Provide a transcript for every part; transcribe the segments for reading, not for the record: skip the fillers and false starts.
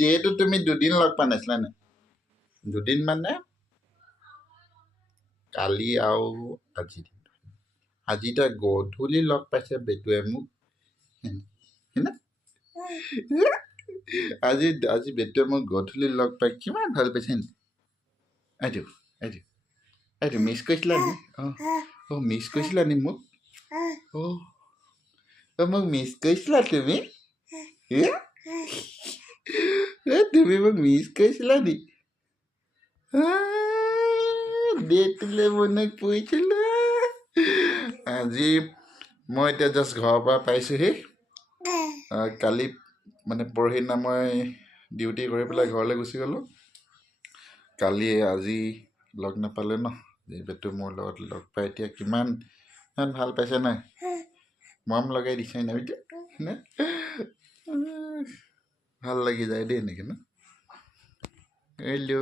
ডেটো তুমি দুদিন লগ পোৱা নাছিলা নে দুদিন মানে কালি আৰু আজি আজি তই গধূলি লগ পাইছে বেটুৱে মোক আজি আজি বেটুৱে মোক গধূলি লগ পাই কিমান ভাল পাইছে নি এইটো এইটো এইটো মিছ কৰিছিলা নি অঁ মিছ কৰিছিলা নি মোক মোক মিছ কৰিছিলা তুমি তুমি মোক মিছ কৰিছিলা নি ডেটটোলৈ মনত পৰিছিলা আজি মই এতিয়া জাষ্ট ঘৰৰ পৰা পাইছোঁহি কালি মানে পৰহিদিনা মই ডিউটি কৰি পেলাই ঘৰলৈ গুচি গ'লোঁ কালি আজি লগ নাপালে ন যিহেতু মোৰ লগত লগ পাই এতিয়া কিমান ভাল পাইছে নাই মৰম লগাই দিছে ন এতিয়া ভাল লাগি যায় দেই এনেকৈ ন হেল্ল'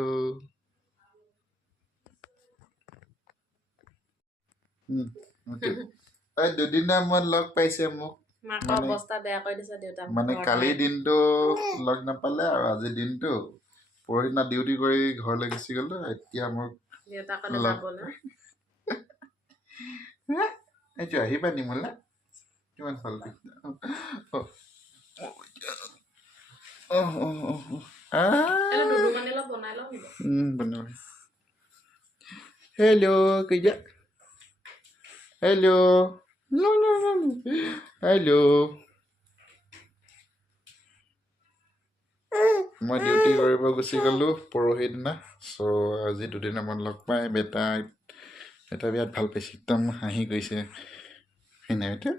দুদিনৰ মূৰত লগ পাইছে মোক মানে কালিৰ দিনটো লগ নাপালে আৰু আজিৰ দিনটো পৰহিদিনা ডিউটি কৰি ঘৰলৈ গুচি গ'লো এতিয়া মোক এইটো আহিবা নি মোলৈ কিমান ভাল হেল্ল' কৈজা হেল্ল' হেল্ল' মই ডিউটি কৰিব গুচি গ'লোঁ পৰহি দিনা চ' আজি দুদিনৰ মূৰত লগ পাই বেটা বিৰাট ভাল পাইছে একদম হাঁহি কৰিছে সেনেকৈ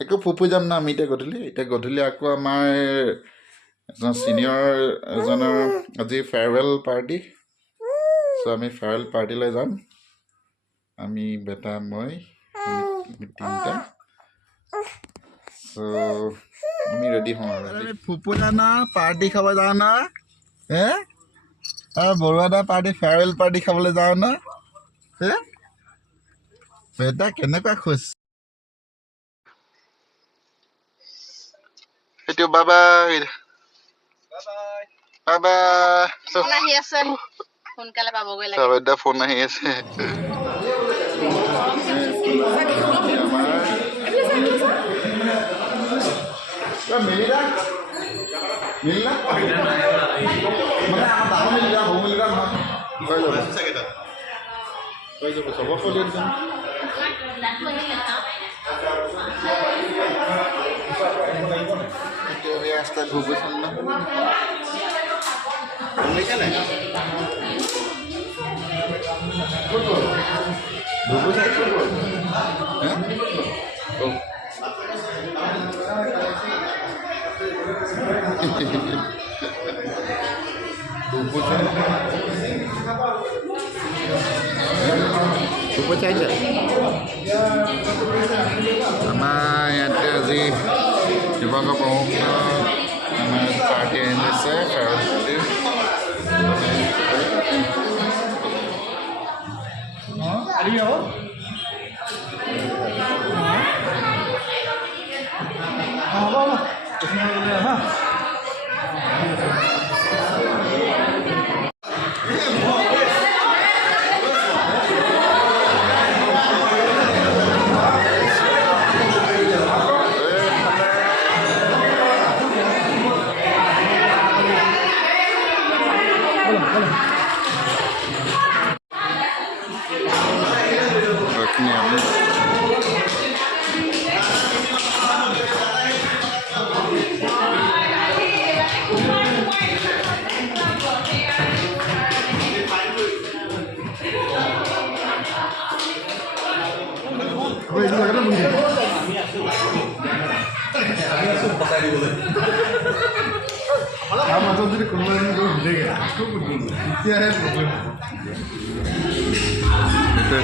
একো ফুপু যাম ন আমি এতিয়া গধূলি আকৌ আমাৰ এজন ছিনিয়ৰ এজনৰ আজি ফেয়াৰৱেল পাৰ্টি চ' আমি ফেয়াৰৱেল পাৰ্টিলৈ যাম আমি বেটা মই তিনিটা চ' আমি ৰেডি হওঁ আৰু ফুপু জানা পাৰ্টি খাব যাওঁ না বৰুৱা দা পাৰ্টি ফেয়াৰৱেল পাৰ্টি খাবলৈ যাওঁ না বেটা কেনেকুৱা খুচ সেইটো বাবা ফোন আহি আছে সোনকালে পাবগৈ লাগে ফোন আহি আছে রাস্তা ঘুরবেছেন না চাইছে আমাৰ ইয়াতে আজি শিৱসাগৰ প্ৰমুখ আমাৰ পাৰ্টি আনিছে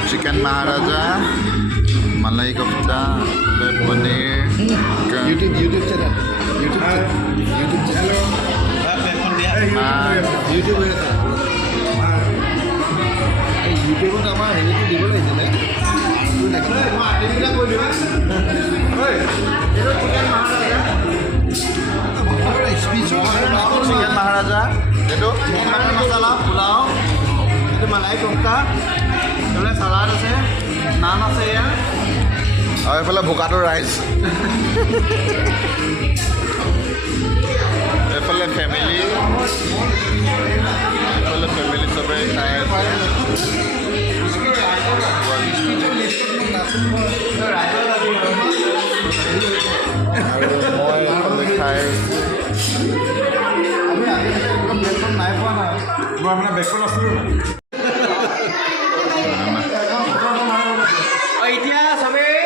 चिकन महाराजा मलाई kofta paneer YouTube channel YouTube আমাৰ হেৰিটো দিব লাগিছিলে স্পিচৰ মহাৰাজা এইটো মাটন মছলা পোলাও এইটো মালাই কোফতা এইফালে চালাড আছে নান আছে ইয়াৰ আৰু এইফালে ভোকাটো ৰাইচ এইফালে ফেমিলি চবে খাই আছে আৰু মই এইফালে খাই বেগখন নাই পোৱা নাই মই আপোনাৰ বেগখন আছিলোঁ এতিয়া চবেই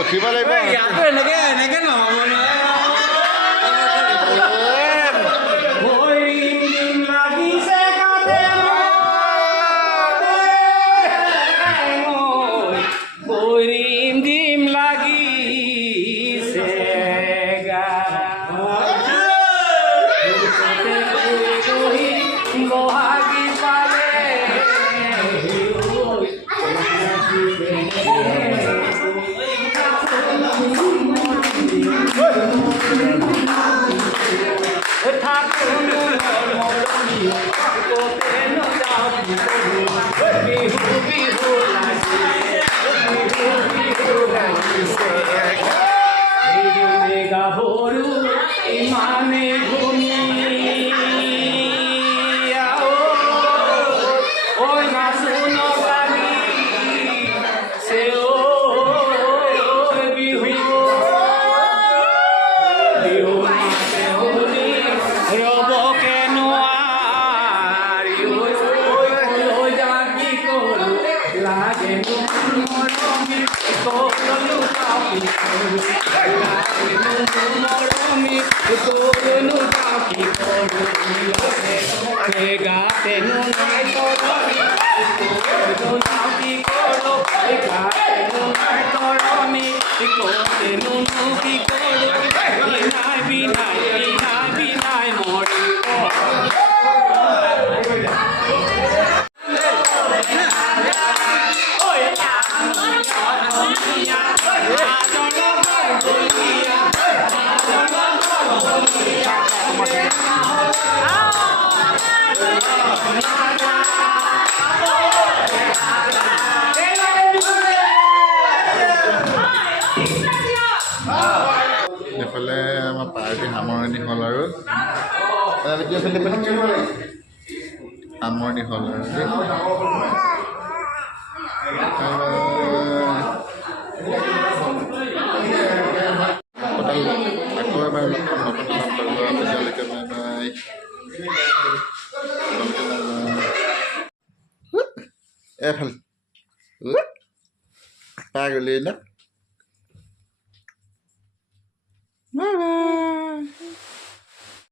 উঠিব লাগিব এনেকে নহ'ব এইফালে আমাৰ পাৰ্টি সামৰণি হ'ল আৰু সামৰণি হ'ল আৰু আকৌ এবাৰ তেতিয়ালৈকে বাই বাই এফালে পাগলি ন বাই বাই